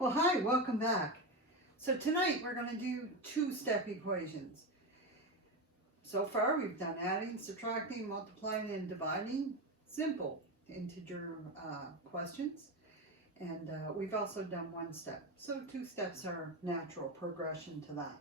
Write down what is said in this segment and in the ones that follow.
Well, hi, welcome back. So tonight we're going to do two-step equations. So far we've done adding, subtracting, multiplying, and dividing. Simple integer questions. And we've also done one step. So two steps are natural progression to that.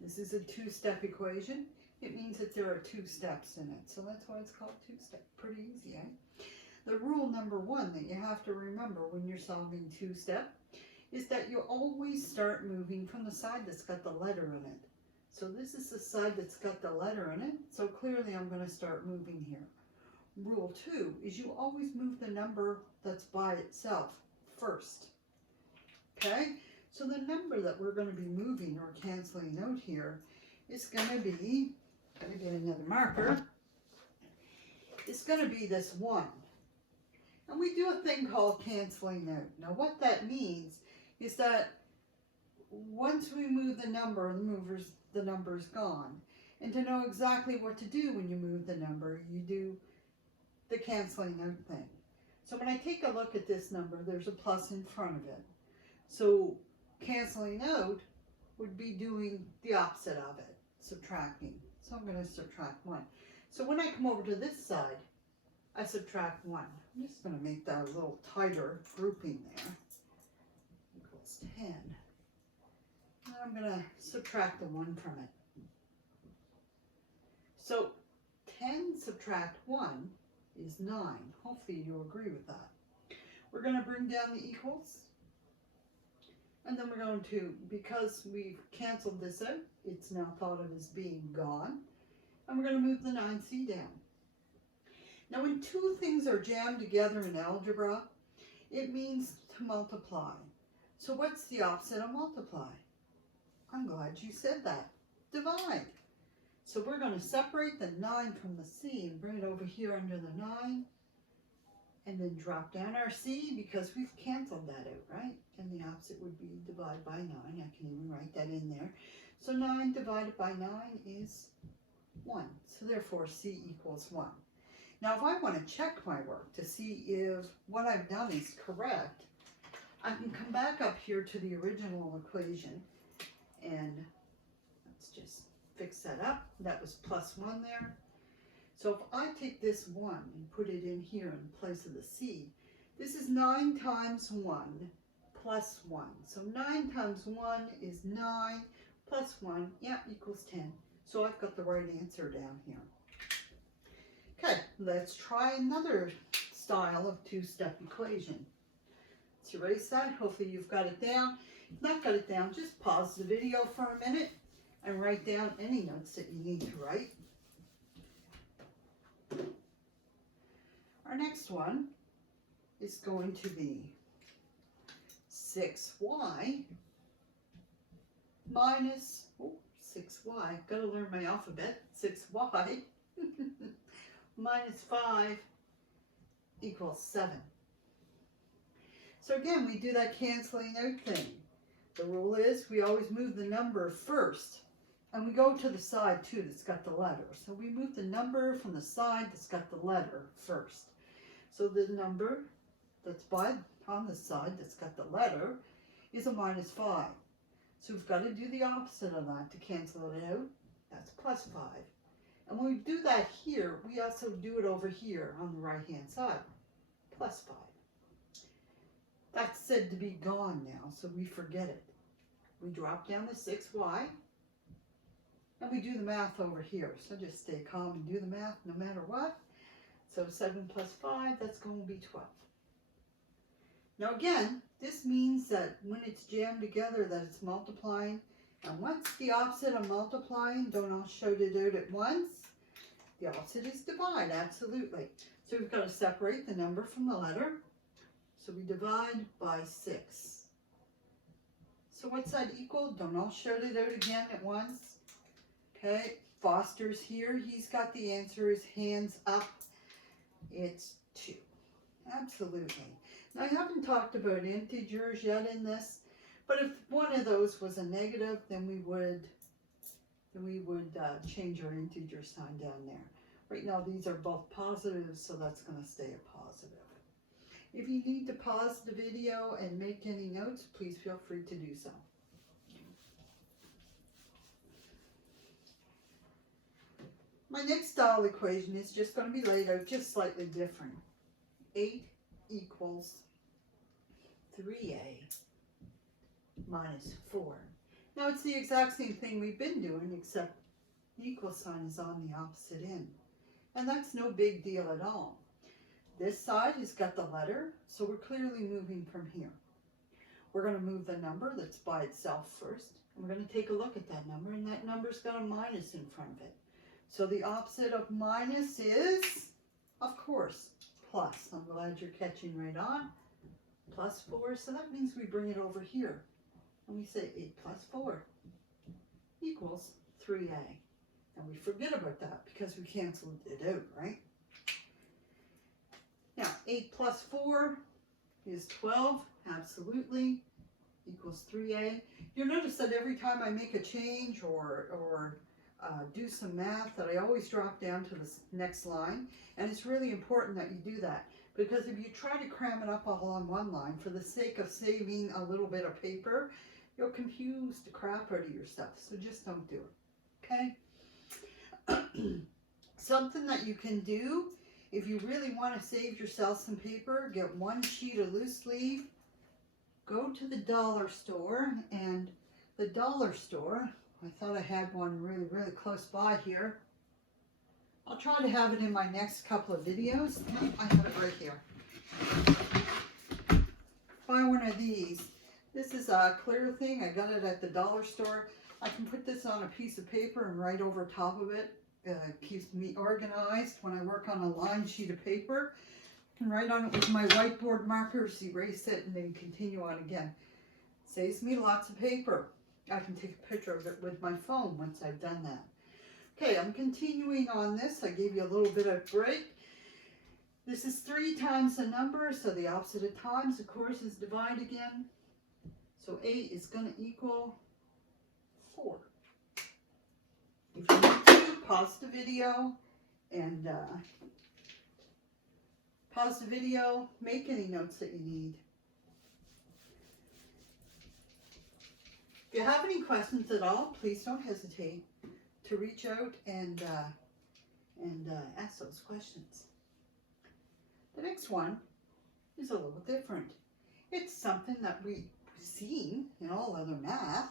This is a two-step equation. It means that there are two steps in it. So that's why it's called two-step. Pretty easy, eh? The rule number one that you have to remember when you're solving two-step is that you always start moving from the side that's got the letter in it. So this is the side that's got the letter in it, so clearly I'm going to start moving here. Rule 2 is you always move the number that's by itself first. Okay, so the number that we're going to be moving or canceling out here is going to be, I'm going to get another marker, it's going to be this 1. And we do a thing called canceling out. Now what that means is that once we move the number, the number's gone. And to know exactly what to do when you move the number, you do the canceling out thing. So when I take a look at this number, there's a plus in front of it. So canceling out would be doing the opposite of it, subtracting. So I'm going to subtract 1. So when I come over to this side, I subtract 1. I'm just going to make that a little tighter grouping there. Equals 10. And I'm going to subtract the 1 from it. So 10 subtract 1 is 9. Hopefully you'll agree with that. We're going to bring down the equals. And then we're going to, because we've canceled this out, it's now thought of as being gone. And we're going to move the 9c down. Now when two things are jammed together in algebra, it means to multiply. So what's the opposite of multiply? I'm glad you said that. Divide. So we're going to separate the 9 from the c and bring it over here under the 9. And then drop down our c because we've canceled that out, right? And the opposite would be divide by 9. I can even write that in there. So 9 divided by 9 is 1. So therefore c equals 1. Now if I want to check my work to see if what I've done is correct, I can come back up here to the original equation and let's just fix that up. That was plus 1 there. So if I take this 1 and put it in here in place of the c, this is 9 times 1 plus 1. So 9 times 1 is 9 plus 1, yeah, equals 10. So I've got the right answer down here. Okay, let's try another style of two-step equation. Let's erase that. Hopefully you've got it down. If not got it down, just pause the video for a minute and write down any notes that you need to write. Our next one is going to be 6y minus 6y. Got to learn my alphabet. 6y minus 5 equals 7. So again, we do that canceling out thing. The rule is we always move the number first. And we go to the side too that's got the letter. So we move the number from the side that's got the letter first. So the number that's on the side that's got the letter is a minus 5. So we've got to do the opposite of that to cancel it out. That's plus 5. And when we do that here, we also do it over here on the right-hand side. Plus 5. That's said to be gone now, so we forget it. We drop down the 6y. And we do the math over here. So just stay calm and do the math no matter what. So 7 plus 5, that's going to be 12. Now again, this means that when it's jammed together that it's multiplying. And what's the opposite of multiplying? Don't all shout it out at once. The opposite is divide, absolutely. So we've got to separate the number from the letter. So we divide by 6. So what's that equal? Don't all shout it out again at once. Okay, Foster's here. He's got the answer. His hand's up. It's 2. Absolutely. Now, I haven't talked about integers yet in this, but if one of those was a negative, then we would change our integer sign down there. Right now, these are both positives, so that's going to stay a positive. If you need to pause the video and make any notes, please feel free to do so. My next style equation is just going to be laid out just slightly different. 8 equals 3a minus 4. Now it's the exact same thing we've been doing, except the equal sign is on the opposite end. And that's no big deal at all. This side has got the letter, so we're clearly moving from here. We're going to move the number that's by itself first. And we're going to take a look at that number, and that number's got a minus in front of it. So the opposite of minus is, of course, plus. I'm glad you're catching right on. Plus 4, so that means we bring it over here. And we say 8 plus 4 equals 3a. And we forget about that because we canceled it out, right? Now, 8 plus 4 is 12, absolutely, equals 3a. You'll notice that every time I make a change or do some math, that I always drop down to the next line. And it's really important that you do that, because if you try to cram it up all on one line for the sake of saving a little bit of paper, you'll confuse the crap out of your stuff. So just don't do it, okay? Something that you can do, if you really want to save yourself some paper, get one sheet of loose leaf, go to the dollar store, and the dollar store, I thought I had one really close by here. I'll try to have it in my next couple of videos. I have it right here. Buy one of these. This is a clear thing. I got it at the dollar store. I can put this on a piece of paper and write over top of it. It keeps me organized when I work on a lined sheet of paper. I can write on it with my whiteboard markers, erase it, and then continue on again. Saves me lots of paper. I can take a picture of it with my phone once I've done that. Okay, I'm continuing on this. I gave you a little bit of break. This is 3 times the number, so the opposite of times, of course, is divide again. So 8 is going to equal 4. If you need to, pause the video and make any notes that you need. If you have any questions at all, please don't hesitate to reach out and ask those questions. The next one is a little different. It's something that we've seen in all other math,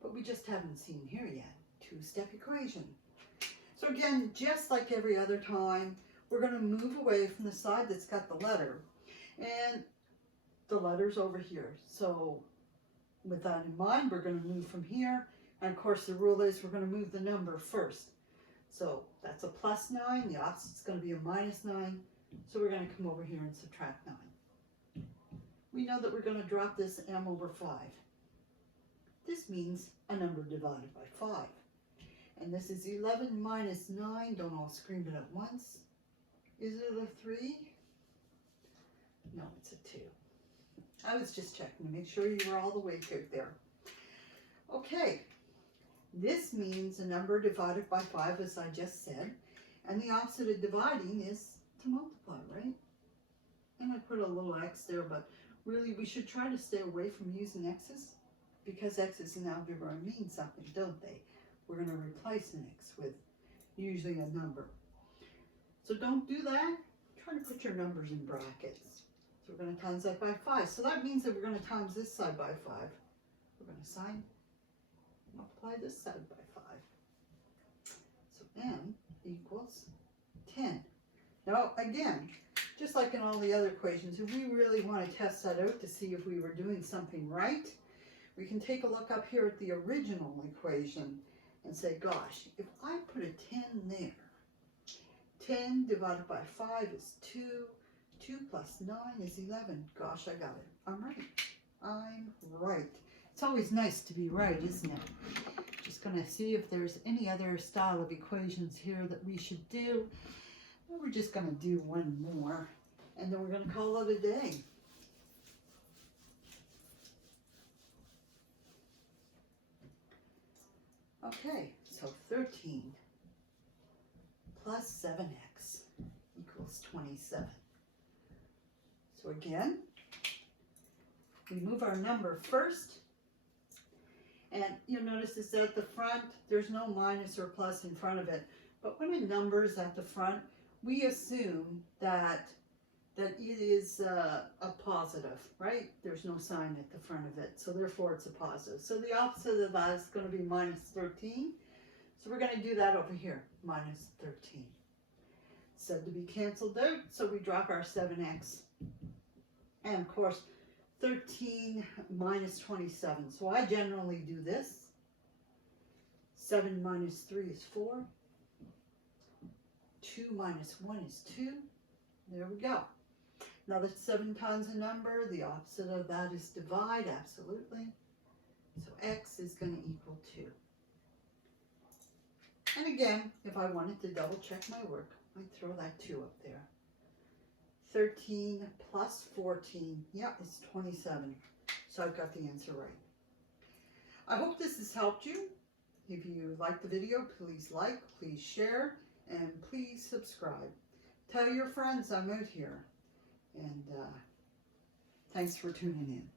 but we just haven't seen here yet. 2-step equation. So again, just like every other time, we're going to move away from the side that's got the letter, and the letter's over here. So with that in mind, we're going to move from here. And of course, the rule is we're going to move the number first. So that's a plus 9. The opposite's going to be a minus 9. So we're going to come over here and subtract 9. We know that we're going to drop this m over 5. This means a number divided by 5. And this is 11 minus 9. Don't all scream it at once. Is it a 3? No, it's a 2. I was just checking to make sure you were all the way out there. Okay. This means a number divided by 5, as I just said, and the opposite of dividing is to multiply, right? And I put a little x there, but really we should try to stay away from using x's, because x's in algebra mean something, don't they? We're going to replace an x with usually a number. So don't do that. Try to put your numbers in brackets. So we're going to times that by 5. So that means that we're going to times this side by 5. We're going to multiply this side by 5. So m equals 10. Now again, just like in all the other equations, if we really want to test that out to see if we were doing something right, we can take a look up here at the original equation and say, gosh, if I put a 10 there, 10 divided by 5 is 2, 2 plus 9 is 11. Gosh, I got it. I'm right. It's always nice to be right, isn't it? Just going to see if there's any other style of equations here that we should do. Well, we're just going to do one more, and then we're going to call it a day. Okay, so 13 plus 7x equals 27. So So again, we move our number first. And you'll notice it's at the front, there's no minus or plus in front of it. But when a number is at the front, we assume that it is a positive, right? There's no sign at the front of it, so therefore it's a positive. So the opposite of that is going to be minus 13. So we're going to do that over here, minus 13. Said to be canceled out, so we drop our 7x. And of course, 13 minus 27. So I generally do this. 7 minus 3 is 4. 2 minus 1 is 2. There we go. Now that's 7 times a number. The opposite of that is divide, absolutely. So x is going to equal 2. And again, if I wanted to double check my work, I'd throw that 2 up there. 13 plus 14, yeah, it's 27. So I've got the answer right. I hope this has helped you. If you like the video, please like, please share, and please subscribe. Tell your friends I'm out here. And thanks for tuning in.